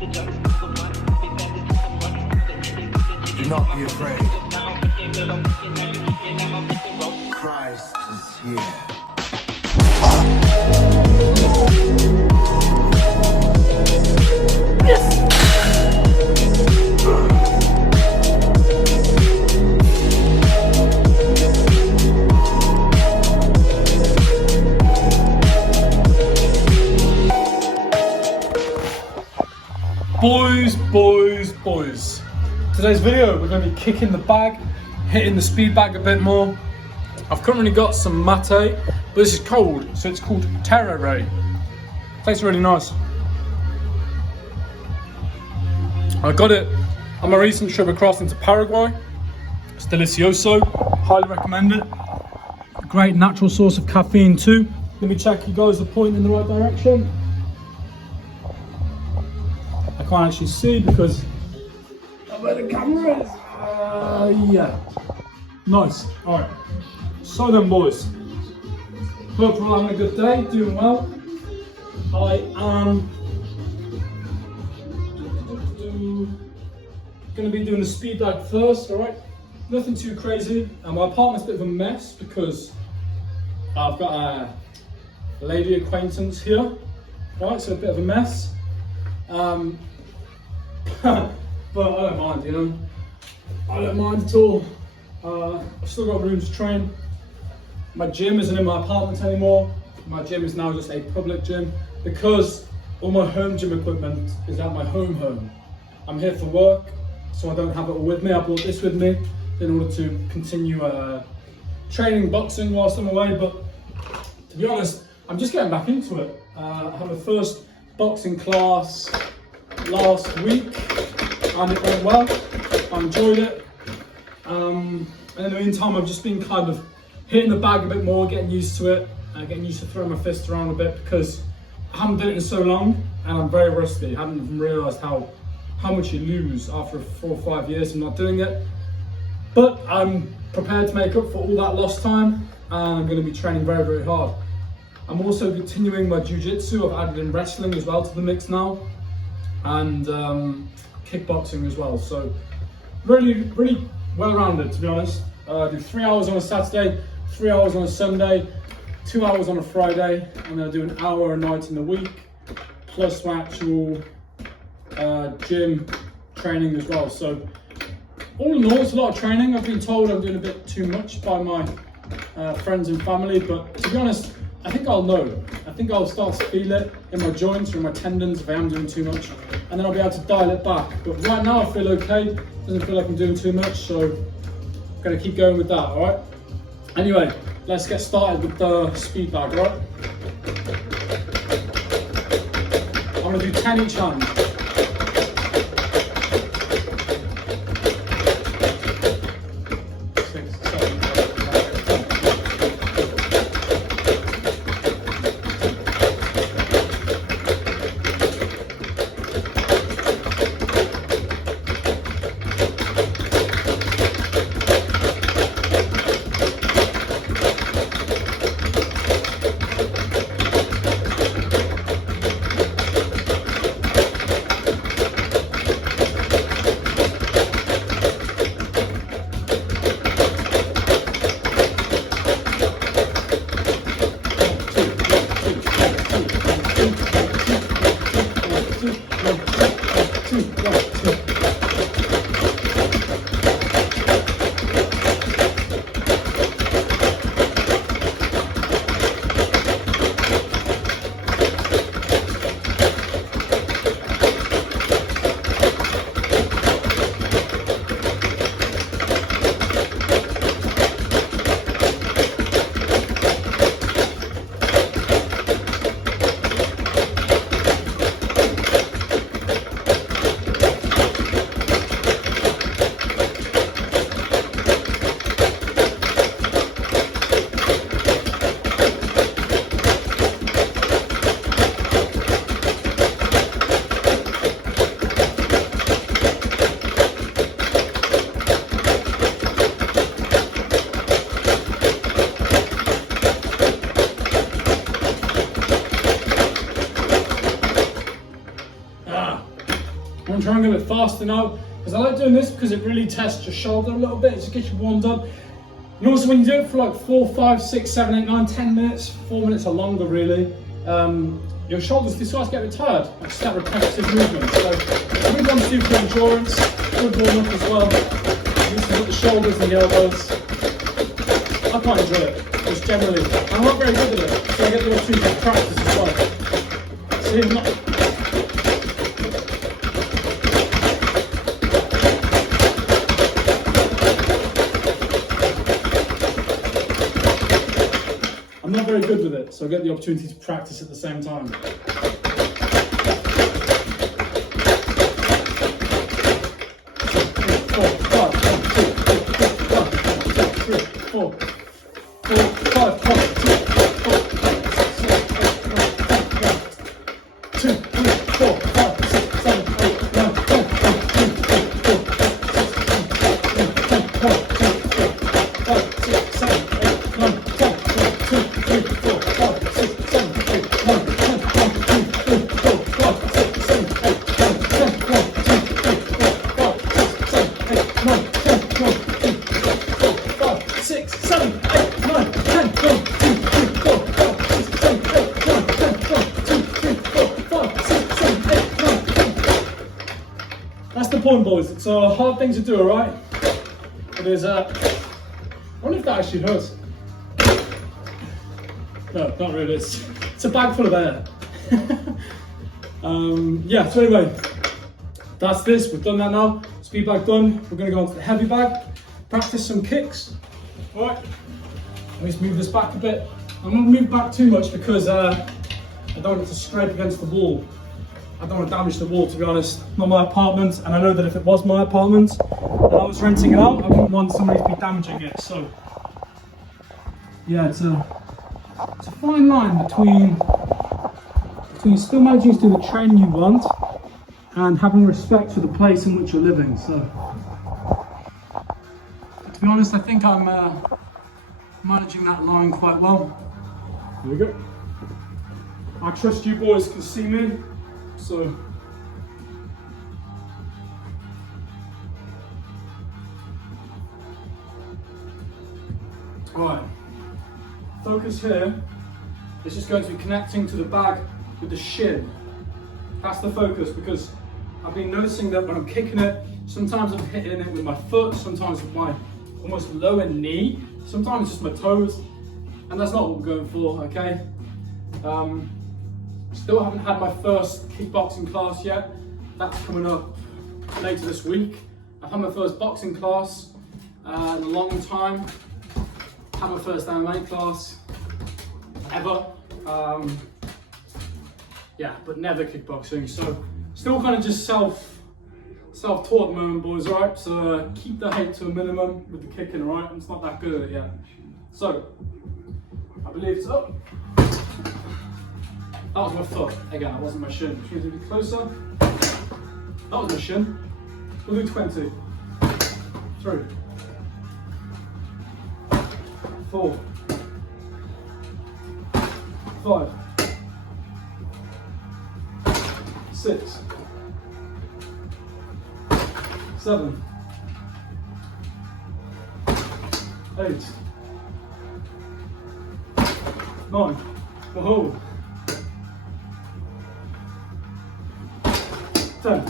Do not be afraid. Christ is here. Boys. Today's video, we're going to be kicking the bag, hitting the speed bag a bit more. I've currently got some mate, but this is cold, so it's called Terere. Tastes really nice. I got it on my recent trip across into Paraguay. It's delicioso, highly recommend it. Great natural source of caffeine too. Let me check you guys are pointing in the right direction. I can't actually see because of where the camera is. Yeah. Nice. Alright. So then, boys. Hope you're all having a good day, doing well. I am going to be doing the speed bag first, alright? Nothing too crazy. And my apartment's a bit of a mess because I've got a lady acquaintance here. Right, so a bit of a mess. But I don't mind, you know. I don't mind at all. I've still got room to train. My gym isn't in my apartment anymore. My gym is now just a public gym because all my home gym equipment is at my home. I'm here for work, so I don't have it all with me. I brought this with me in order to continue training boxing whilst I'm away. But to be honest, I'm just getting back into it. I had my first boxing class last week and it went well. I enjoyed it. And in the meantime, I've just been kind of hitting the bag a bit more, getting used to it, getting used to throwing my fists around a bit because I haven't done it in so long and I'm very rusty. I haven't even realised how much you lose after 4 or 5 years of not doing it. But I'm prepared to make up for all that lost time and I'm going to be training very, very hard. I'm also continuing my jiu-jitsu. I've added in wrestling as well to the mix now, and kickboxing as well. So really well-rounded, to be honest. I do 3 hours on a Saturday, 3 hours on a Sunday, 2 hours on a Friday, and I do an hour a night in the week, plus my actual gym training as well. So all in all, it's a lot of training. I've been told I'm doing a bit too much by my friends and family, but to be honest, I think I'll know. I think I'll start to feel it in my joints or in my tendons if I am doing too much, and then I'll be able to dial it back. But right now I feel okay. Doesn't feel like I'm doing too much, so I'm gonna keep going with that, all right? Anyway, let's get started with the speed bag, all right? I'm gonna do 10 each hand. I'm trying to go a bit faster now, because I like doing this because it really tests your shoulder a little bit, it just gets you warmed up. And also when you do it for like 4, 5, 6, 7, 8, 9, 10 minutes, 4 minutes or longer really, your shoulders, they start to get tired, like just that repetitive movement. So a good one to do for endurance, good warm up as well. Loosen up the shoulders and the elbows. I quite enjoy it, just generally. I'm not very good at it, so I get the opportunity to practice as well. See, I'm not very good with it, so I get the opportunity to practice at the same time. 4, 5, 2, 3, 4, 5, 6, 7, 8, 9, 10, That's the point, boys. It's a hard thing to do, alright? It is, I wonder if that actually hurts. No, not really. It's a bag full of air. Yeah, so anyway, that's this. We've done that now. Speed bag done. We're going to go on to the heavy bag, practice some kicks. Alright, let me just move this back a bit. I'm not going to move back too much because I don't want it to scrape against the wall. I don't want to damage the wall, to be honest. Not my apartment, and I know that if it was my apartment and I was renting it out, I wouldn't want somebody to be damaging it. So, yeah, it's a fine line between still managing to do the training you want and having respect for the place in which you're living. So, to be honest, I think I'm managing that line quite well. Here we go. I trust you boys can see me. So, alright, focus here is just going to be connecting to the bag with the shin. That's the focus, because I've been noticing that when I'm kicking it, sometimes I'm hitting it with my foot, sometimes with my almost lower knee, sometimes just my toes, and that's not what we're going for, okay? Still haven't had my first kickboxing class yet. That's coming up later this week. I've had my first boxing class in a long time. Had my first MMA class ever. Yeah, but never kickboxing. So still kind of just self-taught at the moment, boys. Alright, so keep the hate to a minimum with the kicking. Alright, I'm just not that good at it yet. So I believe it's up. That was my foot. Again, that wasn't my shin. Just going to be closer. That was my shin. We'll do 20. 3, 4, 5, 6, 7, 8, 9. Whoa. 10,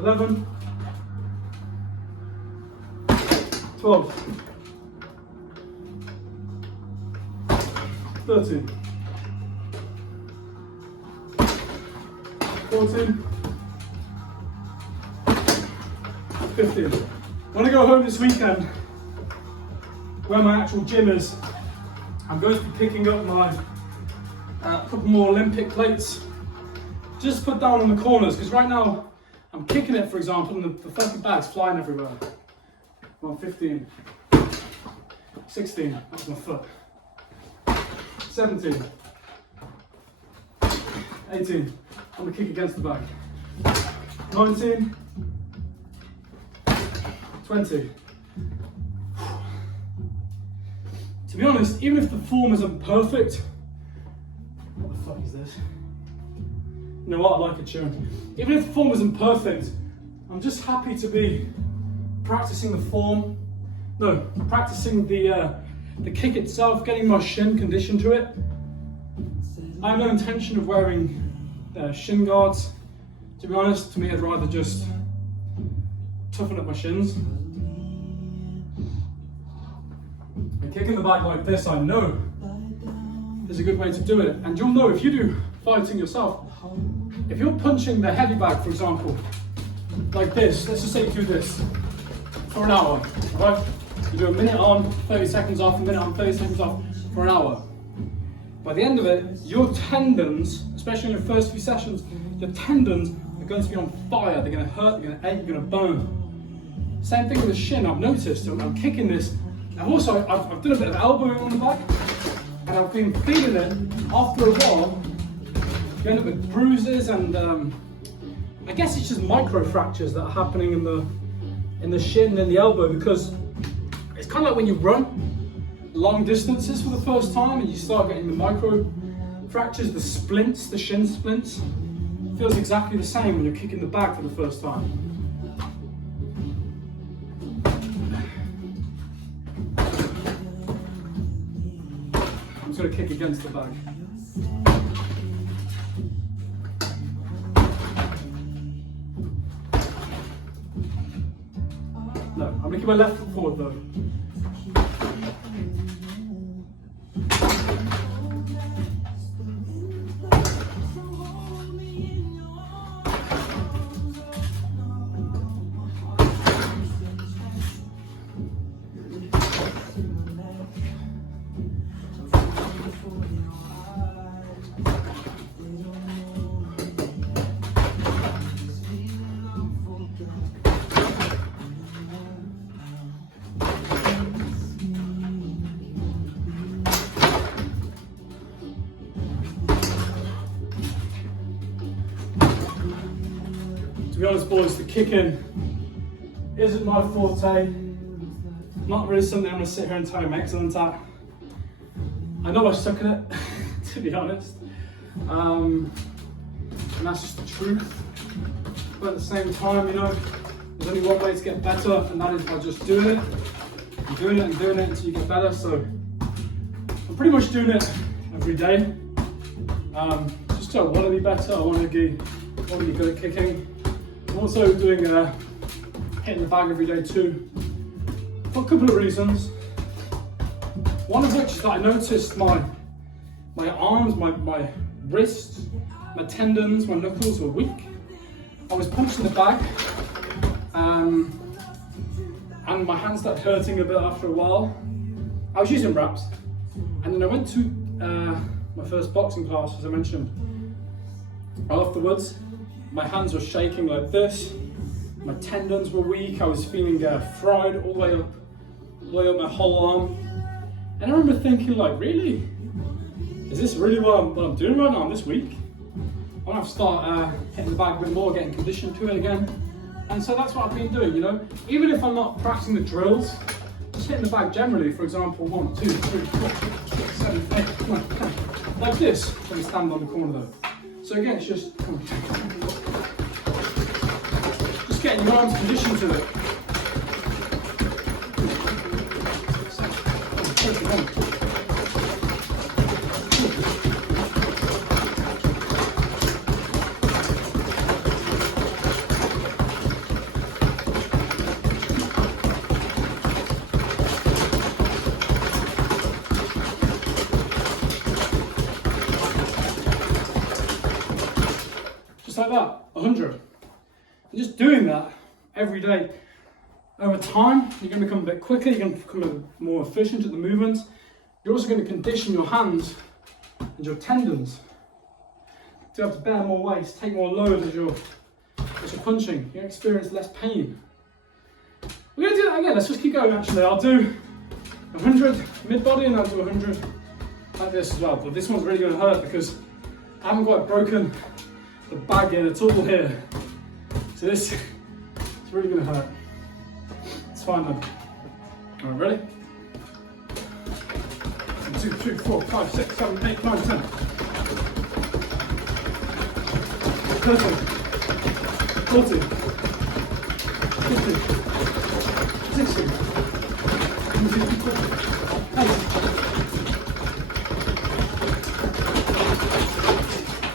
11, 12, 13, 14, 15. When I go home this weekend, where my actual gym is, I'm going to be picking up my a couple more Olympic plates, just put down on the corners, because right now I'm kicking it, for example, and the fucking bag's flying everywhere. Come on, 15, 16, that's my foot, 17, 18, I'm gonna kick against the bag, 19, 20. To be honest, even if the form isn't perfect, what the fuck is this? this. You know what, I like a tune. Even if the form isn't perfect, I'm just happy to be practicing the form. No, practicing the kick itself, getting my shin conditioned to it. I have no intention of wearing shin guards. To be honest, to me I'd rather just toughen up my shins. And kicking the bag like this, I know is a good way to do it. And you'll know if you do fighting yourself, if you're punching the heavy bag, for example, like this, let's just say you do this for an hour, right? You do a minute on, 30 seconds off, a minute on, 30 seconds off for an hour. By the end of it, your tendons, especially in the first few sessions, your tendons are going to be on fire. They're going to hurt, they're going to ache, they're going to burn. Same thing with the shin. I've noticed when I'm kicking this. And also, I've done a bit of elbowing on the back, and I've been feeling it after a while. You end up with bruises, and I guess it's just micro fractures that are happening in the shin and the elbow, because it's kind of like when you run long distances for the first time and you start getting the micro fractures, the splints, the shin splints. It feels exactly the same when you're kicking the bag for the first time. I'm just going to kick against the bag. No, I'm going to keep my left foot forward though. To be honest, boys, the kicking isn't my forte. Not really something I'm going to sit here and tell you I'm excellent at. I know I suck at it, to be honest. And that's just the truth. But at the same time, you know, there's only one way to get better, and that is by just doing it. And doing it and doing it until you get better. So I'm pretty much doing it every day. Just so I want to be better, I want to be good at kicking. I'm also doing hitting the bag every day too, for a couple of reasons. One of which is that I noticed my arms, my wrists, my tendons, my knuckles were weak. I was punching the bag, and my hands started hurting a bit after a while. I was using wraps, and then I went to my first boxing class, as I mentioned. Afterwards, my hands were shaking like this, my tendons were weak, I was feeling fried all the way up my whole arm. And I remember thinking, like, really? Is this really what I'm doing right now? I'm this weak? I'm gonna have to start hitting the bag a bit more, getting conditioned to it again. And so that's what I've been doing, you know? Even if I'm not practicing the drills, just hitting the bag generally, for example, 1, 2, 3, 4, 5, 6, 7, 8, 9, 10. Like this, when you stand on the corner though. So again, it's just getting your arms conditioned to it. Just like that, 100. And just doing that every day, over time, you're going to become a bit quicker, you're going to become a bit more efficient at the movements. You're also going to condition your hands and your tendons to have to bear more weight, take more load as you're punching. You're going to experience less pain. We're going to do that again. Let's just keep going actually. I'll do 100 mid-body and I'll do 100 like this as well. But this one's really going to hurt because I haven't quite broken the bag in at all here. So this is really going to hurt. It's fine then. All right, ready? 1, 2, 3, 4, 5, 6, 7, 8, 9, 10. 13, 14, 15, 16, 17, 18.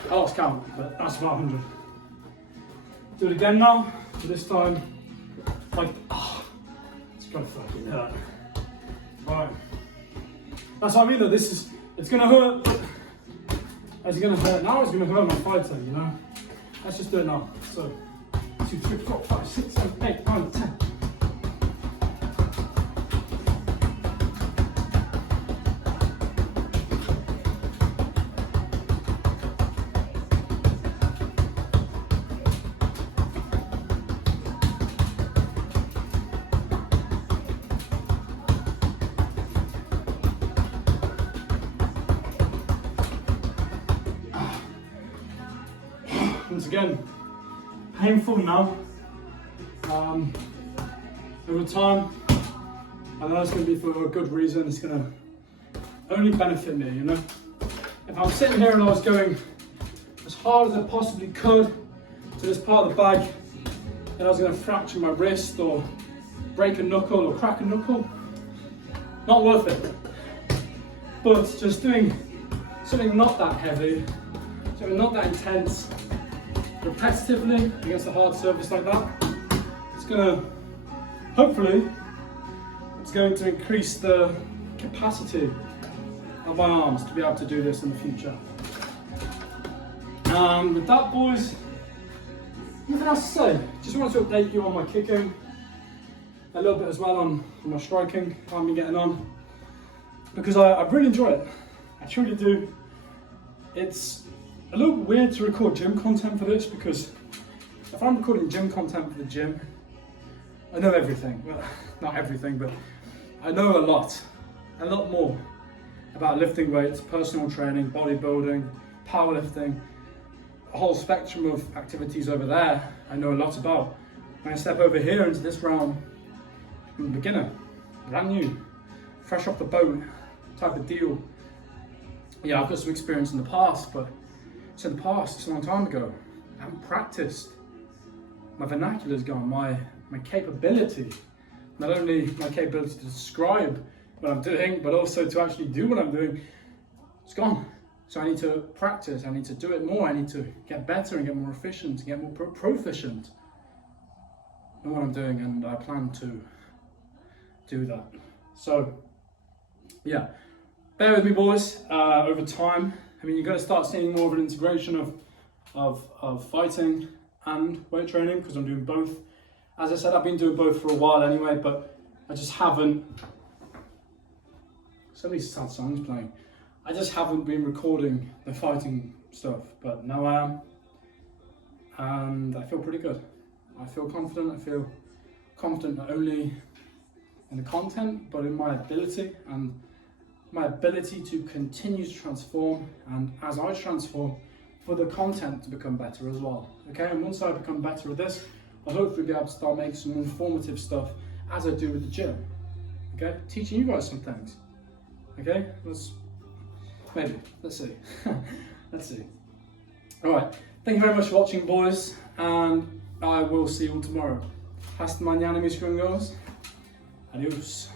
I lost count, but that's about 100. Do it again now. This time, like, it's gonna fucking hurt. Alright. That's what I mean though, it's gonna hurt. It's gonna hurt now, it's gonna hurt my fighter, you know? Let's just do it now. So, 2, 3, 4, 5, 6, 7, 8, 9, 10. Once again, painful now. Over time, I know it's going to be for a good reason. It's going to only benefit me, you know. If I'm sitting here and I was going as hard as I possibly could to this part of the bag, and I was going to fracture my wrist or break a knuckle or crack a knuckle, not worth it. But just doing something not that heavy, something not that intense, repetitively against a hard surface like that, it's gonna, hopefully, it's going to increase the capacity of my arms to be able to do this in the future. And with that, boys, nothing else to say. Just wanted to update you on my kicking, a little bit as well on my striking, how I've been getting on, because I really enjoy it. I truly do. It's a little bit weird to record gym content for this, because if I'm recording gym content for the gym, I know everything. Well, not everything, but I know a lot more about lifting weights, personal training, bodybuilding, powerlifting, a whole spectrum of activities over there I know a lot about. When I step over here into this realm, I'm a beginner, brand new, fresh off the boat type of deal. Yeah, I've got some experience in the past, but it's in the past, it's a long time ago. I haven't practiced. My vernacular's gone, my capability, not only my capability to describe what I'm doing, but also to actually do what I'm doing, it's gone. So I need to practice, I need to do it more, I need to get better and get more efficient, and get more proficient in what I'm doing, and I plan to do that. So, yeah, bear with me, boys, over time. I mean, you're going to start seeing more of an integration of fighting and weight training, because I'm doing both. As I said, I've been doing both for a while anyway, but I just haven't, so many sad songs playing, I just haven't been recording the fighting stuff, but now I am, and I feel pretty good. I feel confident, not only in the content, but in my ability, and my ability to continue to transform, and as I transform, for the content to become better as well. Okay, and once I become better at this, I'll hopefully be able to start making some informative stuff as I do with the gym. Okay, teaching you guys some things. Okay, let's see. Let's see. All right, thank you very much for watching, boys, and I will see you all tomorrow. Hasta mañana, mis gringos. Adios.